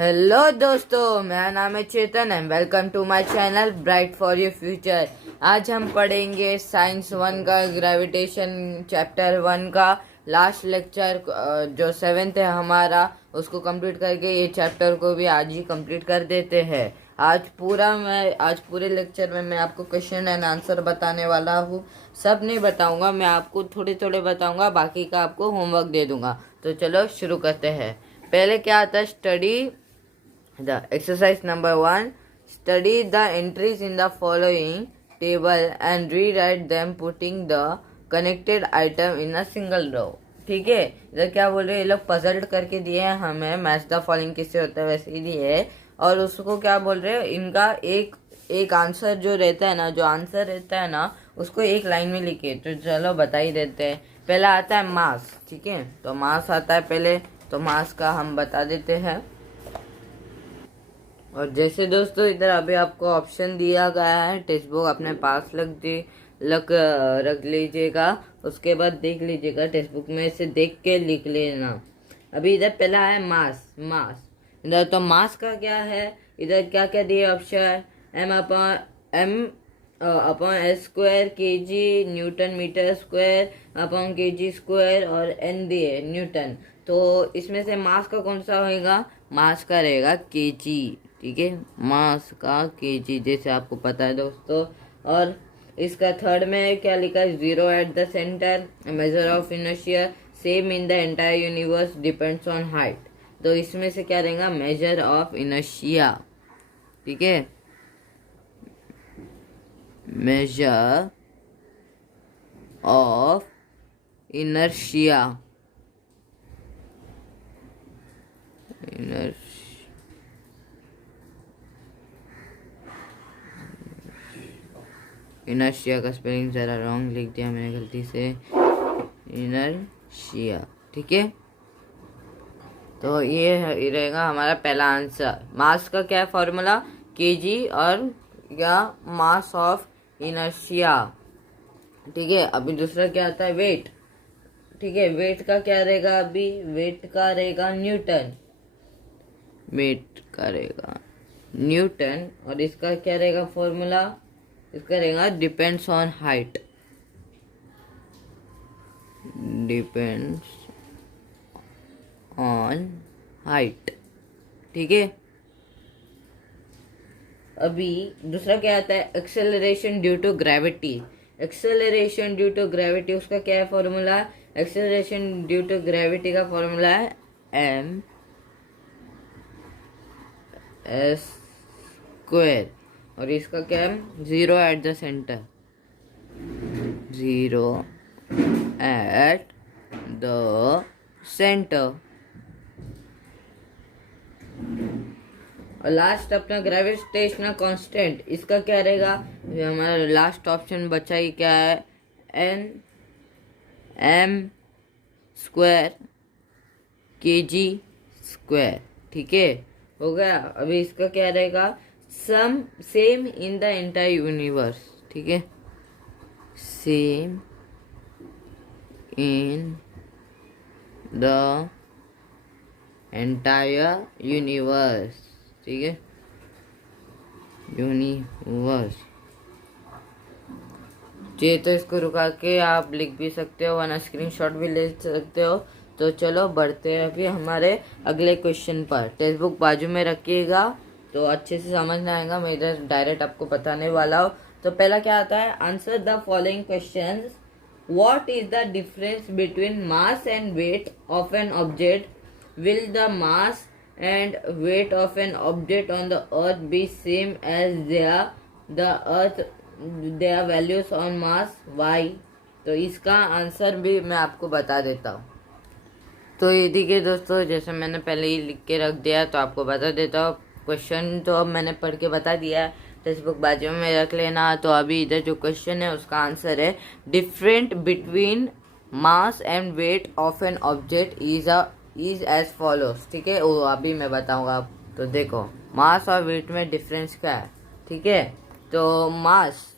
Hello दोस्तों, मेरा नाम है Chetan and welcome to my channel bright for your future. आज हम पढ़ेंगे साइंस 1 का ग्रेविटेशन चैप्टर 1 का लास्ट लेक्चर जो 7th है हमारा, उसको कंप्लीट करके ये चैप्टर को भी आज ही कंप्लीट कर देते हैं। आज पूरे लेक्चर में मैं आपको क्वेश्चन एंड आंसर बताने वाला हूँ। सब नहीं बताऊंगा, मैं आपको थोड़े थोड़े बताऊंगा, बाकी का आपको होमवर्क दे दूंगा। तो चलो शुरू करते हैं। पहले क्या आता है, study the exercise number 1. Study the entries in the following table and rewrite them putting the connected item in a single row. ठीक है, इधर क्या बोल रहे हैं, ये लोग पजल्ड करके दिए हैं हमें, मैच द फॉलोइंग किससे होता है वैसे ही दिए है। और उसको क्या बोल रहे हैं, इनका एक आंसर जो रहता है ना, जो आंसर रहता है ना, उसको एक लाइन में लिखे। तो चलो बता ही देते हैं। पहला आता है मास। ठीक है, तो मास आता है पहले, तो मास का हम बता देते हैं। और जैसे दोस्तों इधर अभी आपको ऑप्शन दिया गया है, टेक्स्ट बुक अपने पास रख लीजिएगा। उसके बाद देख लीजिएगा, टेक्स्ट बुक में से देख के लिख लेना। अभी इधर पहला है मास। इधर तो मास का क्या है, इधर क्या क्या दिए option, m/m/s square kg newton metre square upon kg square और n दिए न्यूटन। तो इसमें से मास का कौन सा होएगा, मास का रहेगा kg। ठीक है, मास का kg जैसे आपको पता है दोस्तों। और इसका थर्ड में क्या लिखा है, 0 at the centre, measure of inertia same in the entire universe depends on height. तो इसमें से क्या रहेगा, मेजर ऑफ इनर्शिया। ठीक है, मेजर ऑफ इनर्शिया इनर्शिया का स्पेलिंग ज़रा रॉन्ग लिख दिया मैंने गलती से, इनर्शिया। ठीक है, तो ये रहेगा हमारा पहला आंसर। मास का क्या है फॉर्मूला, केजी और या मास ऑफ इनर्शिया। ठीक है, अभी दूसरा क्या आता है, वेट। ठीक है, वेट का क्या रहेगा, अभी वेट का रहेगा न्यूटन। वेट का रहेगा न्यूटन और इसका क्या रहेगा फॉर्मूला, इसका रहेगा depends on height. Depends on height. ठीक है, अभी दूसरा क्या आता है, acceleration due to gravity. Acceleration due to gravity, उसका क्या है formula, acceleration due to gravity का फॉर्मूला है m/s स्क्वायर। और इसका क्या है, 0 at the centre, 0 at the centre. और लास्ट अपना ग्रेविटेशनल कांस्टेंट, इसका क्या रहेगा, हमारा लास्ट ऑप्शन बचा ही क्या है, m स्क्वायर kg स्क्वायर। ठीक है, हो गया। अभी इसका क्या रहेगा, same in the entire universe. ठीक है, same in the entire universe. ठीक है, यूनिवर्स। चाहिए तो इसको रुका के आप लिख भी सकते हो, वरना स्क्रीनशॉट भी ले सकते हो। तो चलो बढ़ते हैं अभी हमारे अगले क्वेश्चन पर। टेक्स्ट बुक बाजू में रखिएगा तो अच्छे से समझ में आएगा, मैं इधर डायरेक्ट आपको बताने वाला हूँ। तो पहला क्या आता है, answer the following questions. What is the difference between mass and weight of an object? Will the mass and weight of an object on the earth be same as their values on Mars? Why? तो इसका answer भी मैं आपको बता देता हूँ। तो ये देखिए दोस्तों, जैसे मैंने पहले ही लिख के रख दिया, तो आपको बता देता हूँ। क्वेश्चन तो अब मैंने पढ़ के बता दिया है, टेक्स्ट बुक बाजू में रख लेना। तो अभी इधर जो क्वेश्चन है उसका आंसर है, different between mass and weight of an object is as follows. ठीक है, वो अभी मैं बताऊंगा। तो देखो, मास और वेट में डिफरेंस क्या है। ठीक है, तो मास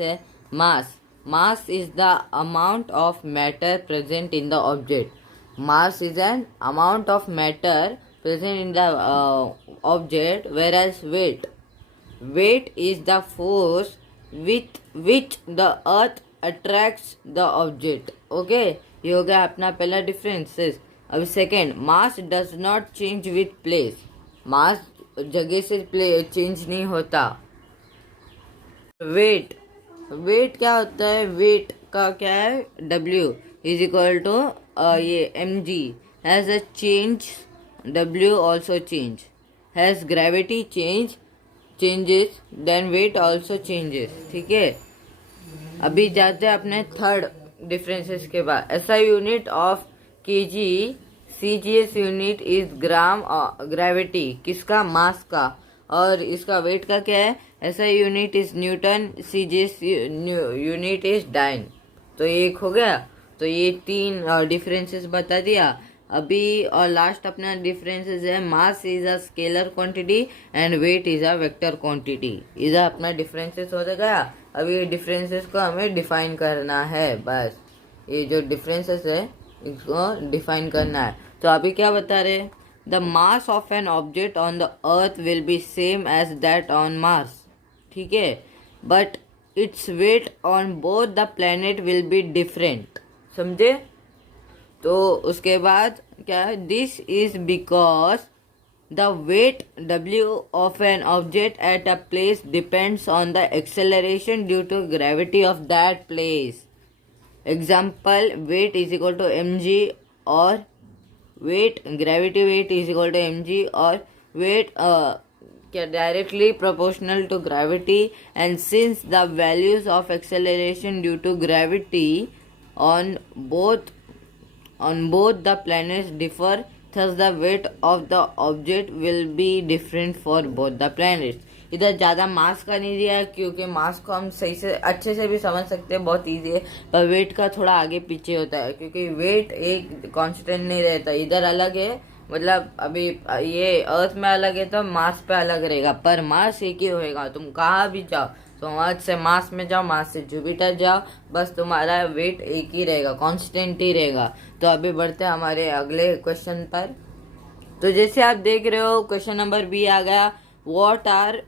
है, mass is the amount of matter present in the object. Mass is an amount of matter present in the object, whereas weight is the force with which the earth attracts the object. Okay, ये हो गया अपना पहला differences. अब second, mass does not change with place. Mass जगह से change नहीं होता. वेट क्या होता है? वेट का क्या है? W इज इक्वल टू ये mg. Has a change, W also change. Has gravity changes, then weight also changes. ठीक है, अभी जाते हैं अपने थर्ड डिफरेंसेस के बाद. SI unit of kg, CGS unit is gram. Gravity किसका? मास का. और इसका वेट का क्या है? SI unit is newton, CGS unit is dyne. तो ये एक हो गया. तो ये तीन डिफरेंसेस बता दिया. अभी और लास्ट अपना डिफरेंसेस है, mass is a scalar quantity and weight is a vector quantity. इधर अपना डिफरेंसेस हो गया. अभी ये डिफरेंसेस को हमें डिफाइन करना है. बस ये जो डिफरेंसेस है इसको डिफाइन करना है. तो अभी क्या बता रहे? The mass of an object on the earth will be same as that on Mars. ठीक है, but its weight on both the planet will be different. समझे? तो उसके बाद क्या है? This is because the weight W of an object at a place depends on the acceleration due to gravity of that place. Example, weight is equal to mg, और weight gravity weight is equal to mg, और weight क्या directly proportional to gravity. And since the values of acceleration due to gravity on both the planets differ, thus the weight of the object will be different for both the planets. इधर ज़्यादा मास का नहीं दिया है क्योंकि मास को हम सही से अच्छे से भी समझ सकते हैं, बहुत इजी है. पर वेट का थोड़ा आगे पीछे होता है क्योंकि वेट एक कांस्टेंट नहीं रहता. इधर अलग है, मतलब अभी ये अर्थ में अलग है तो मास पे अलग रहेगा, पर मास एक ही होएगा. तुम कहाँ भी जाओ, तो अर्थ से मास में जाओ, मास से जुपिटर जाओ, बस तुम्हारा वेट एक ही रहेगा, कांस्टेंट ही रहेगा. तो अभी बढ़ते हैं हमारे अगले क्वेश्चन पर. तो जैसे आप देख रहे हो क्वेश्चन नंबर बी आ गया. What are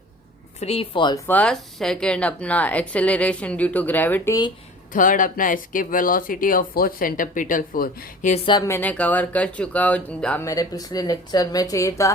free fall? First, second अपना acceleration due to gravity, third अपना एस्केप वेलोसिटी, और फोर्थ सेंट्रीपिटल फोर्स. ये सब मैंने कवर कर चुका हूँ मेरे पिछले लेक्चर में. चाहिए था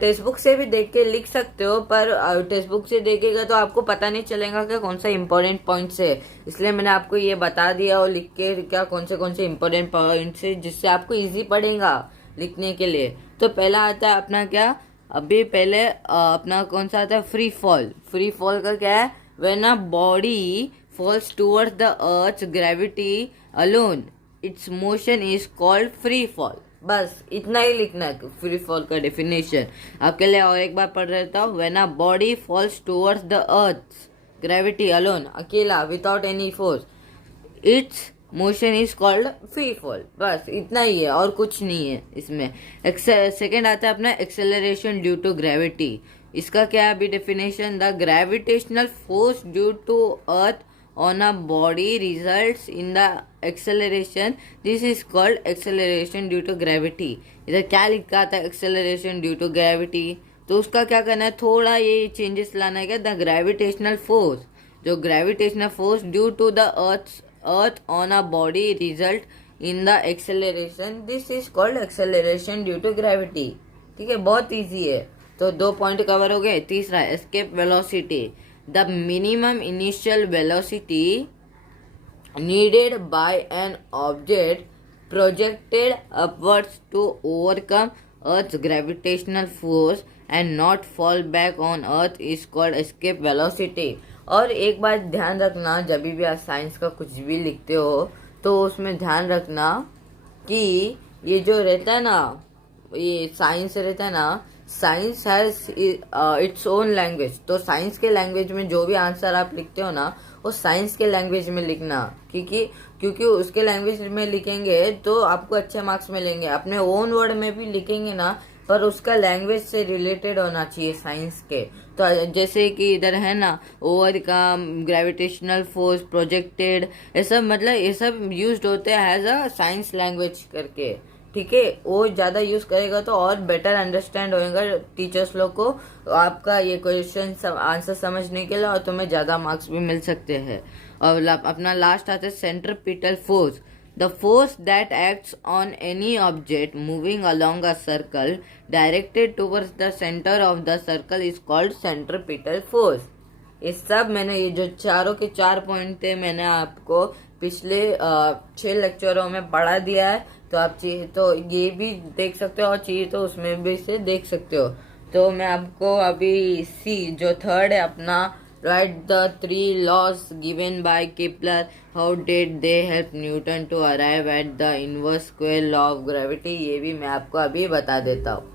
टेक्स्ट बुक से भी देख के लिख सकते हो, पर टेक्स्ट बुक से देखेगा तो आपको पता नहीं चलेगा कि कौन सा इंपॉर्टेंट पॉइंट्स है. इसलिए मैंने आपको ये बता दिया और लिख के क्या कौन से इंपॉर्टेंट पॉइंट्स है जिससे आपको इजी पड़ेगा लिखने के लिए. तो पहला आता है अपना क्या, अभी पहले अपना कौन सा आता है? Free fall. फ्री फॉल का क्या है? When a body falls towards the earth's gravity alone, its motion is called free fall. बस इतना ही लिखना है फ्री फॉल का डेफिनेशन. आपके लिए और एक बार पढ़ रहता हूँ. When a body falls towards the earth's gravity alone, अकेला, without any force, its motion is called free fall. बस इतना ही है और कुछ नहीं है इसमें. सेकेंड आता है अपना एक्सेलरेशन ड्यू टू ग्रेविटी. इसका क्या है अभी definition? The gravitational force due to earth on a body results in the acceleration. This is called acceleration due to gravity. इधर क्या लिखा था? acceleration due to gravity. तो उसका क्या करना है? थोड़ा ये चेंजेस लाना है. क्या? द ग्रेविटेशनल फोर्स, जो gravitational force due to the earth on a body result in the acceleration. This is called acceleration due to gravity. ठीक है, बहुत ईजी है. तो 2 पॉइंट कवर हो गए. तीसरा, escape velocity. The minimum initial velocity needed by an object projected upwards to overcome Earth's gravitational force and not fall back on Earth is called escape velocity. और एक बात ध्यान रखना, जब भी आप साइंस का कुछ भी लिखते हो तो उसमें ध्यान रखना कि ये जो रहता है ना, ये साइंस रहता है ना, science has its own language. तो साइंस के लैंग्वेज में जो भी आंसर आप लिखते हो ना, वो साइंस के लैंग्वेज में लिखना. क्योंकि उसके लैंग्वेज में लिखेंगे तो आपको अच्छे मार्क्स मिलेंगे. अपने ओन वर्ड में भी लिखेंगे ना, पर उसका लैंग्वेज से रिलेटेड होना चाहिए साइंस के. तो जैसे कि इधर है ना, ओवरकम, ग्रेविटेशनल फोर्स, प्रोजेक्टेड, ये सब मतलब ये सब यूज्ड होते हैं एज अ साइंस लैंग्वेज करके. ठीक है, वो ज़्यादा यूज़ करेगा तो और बेटर अंडरस्टैंड होएगा टीचर्स लोग को आपका ये क्वेश्चन आंसर समझने के लिए, और तुम्हें ज़्यादा मार्क्स भी मिल सकते हैं। और अपना लास्ट आता है centripetal force. The force that acts on any object moving along a circle directed towards the centre of the circle is called centripetal force. ये सब मैंने, ये जो चारों के 4 पॉइंट थे, मैंने आपको पिछले 6 लेक्चरों में पढ़ा दिया है। तो आप चाहिए तो ये भी देख सकते हो, और चाहिए तो उसमें भी से देख सकते हो। तो मैं आपको अभी सी जो थर्ड है अपना, write the 3 laws given by Kepler, how did they help Newton to arrive at the inverse square law of gravity, ये भी मैं आपको अभी बता देता हूँ।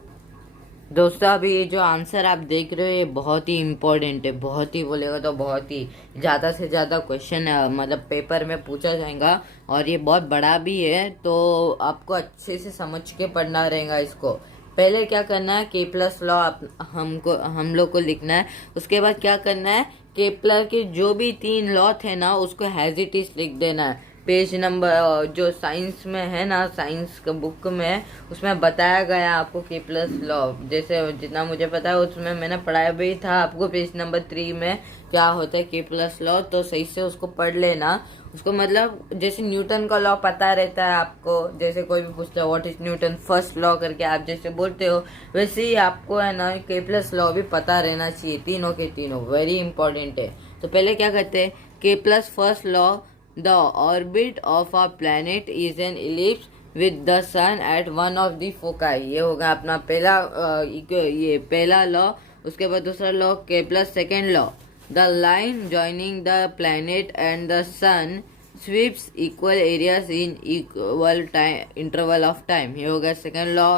दोस्तों अभी ये जो आंसर आप देख रहे हो ये बहुत ही इम्पोर्टेंट है, बहुत ही बोलेगा तो बहुत ही ज़्यादा से ज़्यादा क्वेश्चन मतलब पेपर में पूछा जाएगा, और ये बहुत बड़ा भी है, तो आपको अच्छे से समझ के पढ़ना रहेगा इसको। पहले क्या करना है, केपलर्स लॉ हम लोग को लिखना है। उसके बाद क्या करना है, केपलर के जो भी 3 लॉ थे ना उसको एज इट इज लिख देना है। पेज नंबर जो साइंस में है ना, साइंस का बुक में, उसमें बताया गया आपको केपलर्स लॉ, जैसे जितना मुझे पता है उसमें मैंने पढ़ाया भी था आपको पेज नंबर 3 में क्या होता है केपलर्स लॉ। तो सही से उसको पढ़ लेना। उसको मतलब जैसे न्यूटन का लॉ पता रहता है आपको, जैसे कोई भी पूछता है what is Newton first law करके आप जैसे बोलते हो, वैसे ही आपको है ना केपलर्स लॉ भी पता रहना चाहिए, तीनों के तीनों वेरी इंपॉर्टेंट है। तो पहले क्या करते हैं, Kepler's first law, the orbit of a planet is an ellipse with the sun at one of the foci। ये होगा अपना पहला ये पहला लॉ। उसके बाद दूसरा law Kepler's second law, the line joining the planet and the sun sweeps equal areas in equal time interval of time, ये होगा सेकेंड लॉ।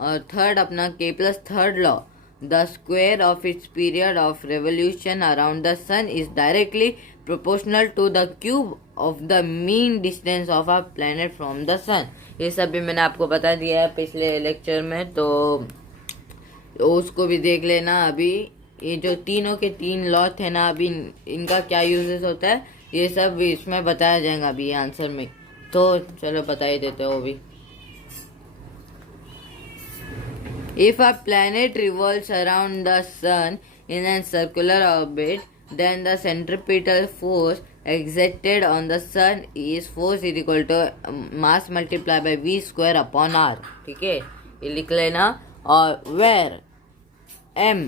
और थर्ड अपना Kepler's third law, the square of its period of revolution around the sun is directly proportional to the cube of the mean distance of a planet from the sun। ये सब भी मैंने आपको बता दिया है पिछले लेक्चर में, तो उसको भी देख लेना। अभी ये जो तीनों के 3 लॉ थे ना, अभी इनका क्या यूजेस होता है ये सब इसमें बताया जाएगा अभी आंसर में। तो चलो बता ही देते हो भी। If a planet revolves around the sun in a circular orbit, then the centripetal force exerted on the sun is force is equal to mass multiplied by v square upon r। ठीक है, ये लिख लेना। और where m,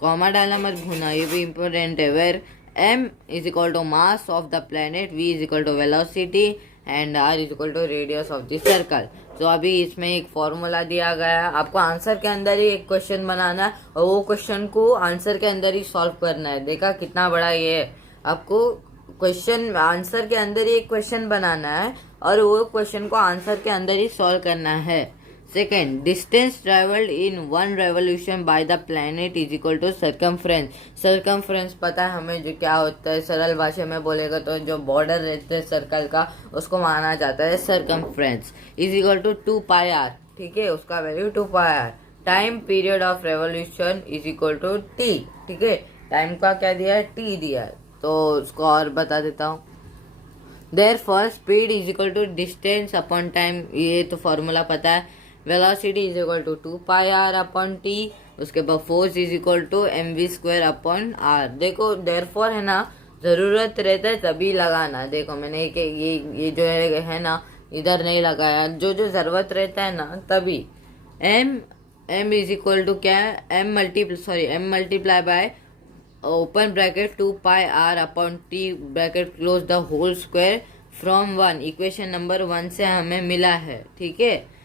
comma डालना मत भूलना, ये भी इम्पोर्टेंट है। where m is equal to mass of the planet, v is equal to velocity and r is equal to radius of the circle। तो अभी इसमें एक फॉर्मूला दिया गया है, आपको आंसर के अंदर ही एक क्वेश्चन बनाना है, और वो क्वेश्चन को आंसर के अंदर ही सॉल्व करना है। देखा कितना बड़ा ये है, आपको क्वेश्चन आंसर के अंदर ही एक क्वेश्चन बनाना है, और वो क्वेश्चन को आंसर के अंदर ही सॉल्व करना है। Second, distance travelled in 1 revolution by the planet is equal to circumference. Circumference पता है हमें जो क्या होता है, सरल भाषा में बोलेगा तो जो बॉर्डर रहते हैं सर्कल का उसको माना जाता है circumference, is equal to 2 pi R. ठीक है, उसका value 2 pi R. Time period of revolution is equal to T. ठीक है, टाइम का क्या दिया है, टी दिया है, तो उसको और बता देता हूँ। Therefore speed is equal to distance upon time, ये तो फॉर्मूला पता है। Velocity is equal to 2 pi R upon T. उसके बाद force is equal to mv square upon R. देखो देयरफॉर है ना, जरूरत रहता है तभी लगाना। देखो मैंने ये जो है ना इधर नहीं लगाया, जो जरूरत रहता है ना तभी। m इज इक्वल टू क्या है, m multiply by open bracket 2 pi R upon T bracket close the whole square from 1। इक्वेशन नंबर 1 से हमें मिला है। ठीक है,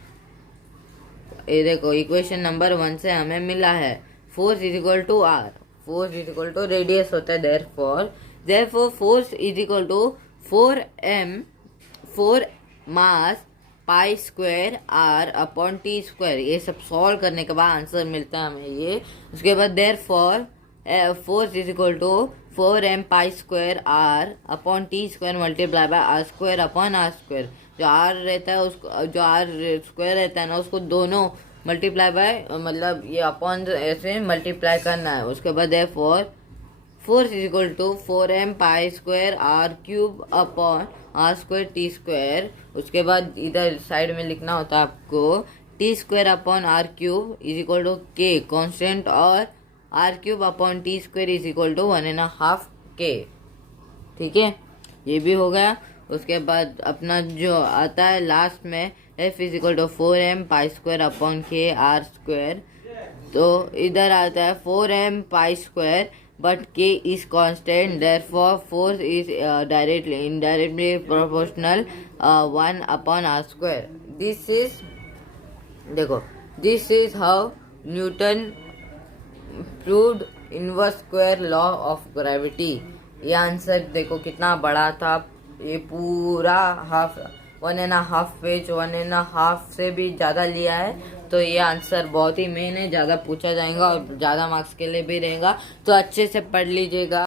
ये देखो इक्वेशन नंबर 1 से हमें मिला है। Force is equal to R, force is equal to radius होता है। Therefore force is equal to 4 mass pi square R upon T square. ये सब सॉल्व करने के बाद आंसर मिलता है हमें ये। उसके बाद therefore force is equal to 4m pi square R upon T square multiply by R square upon R square. जो आर रहता है उसको, जो आर स्क्वायर रहता है ना, उसको दोनों मल्टीप्लाई बाय मतलब ये अपॉन ऐसे मल्टीप्लाई करना है। उसके बाद therefore force is equal to 4m pi square R cube upon R square T square. उसके बाद इधर साइड में लिखना होता है आपको T square upon R cube is equal to K constant, और R cube upon T square is equal to 1.5 K. ठीक है, ये भी हो गया। उसके बाद अपना जो आता है लास्ट में F is equal to 4m pi square upon k r square. तो इधर आता है 4m pi square but k is constant, therefore force is indirectly proportional 1 upon r square. This is how Newton proved inverse square law of gravity. ये answer देखो कितना बड़ा था, ये पूरा 1.5 पेज, 1.5 से भी ज़्यादा लिया है। तो ये आंसर बहुत ही मेन है, ज़्यादा पूछा जाएगा और ज़्यादा मार्क्स के लिए भी रहेगा, तो अच्छे से पढ़ लीजिएगा।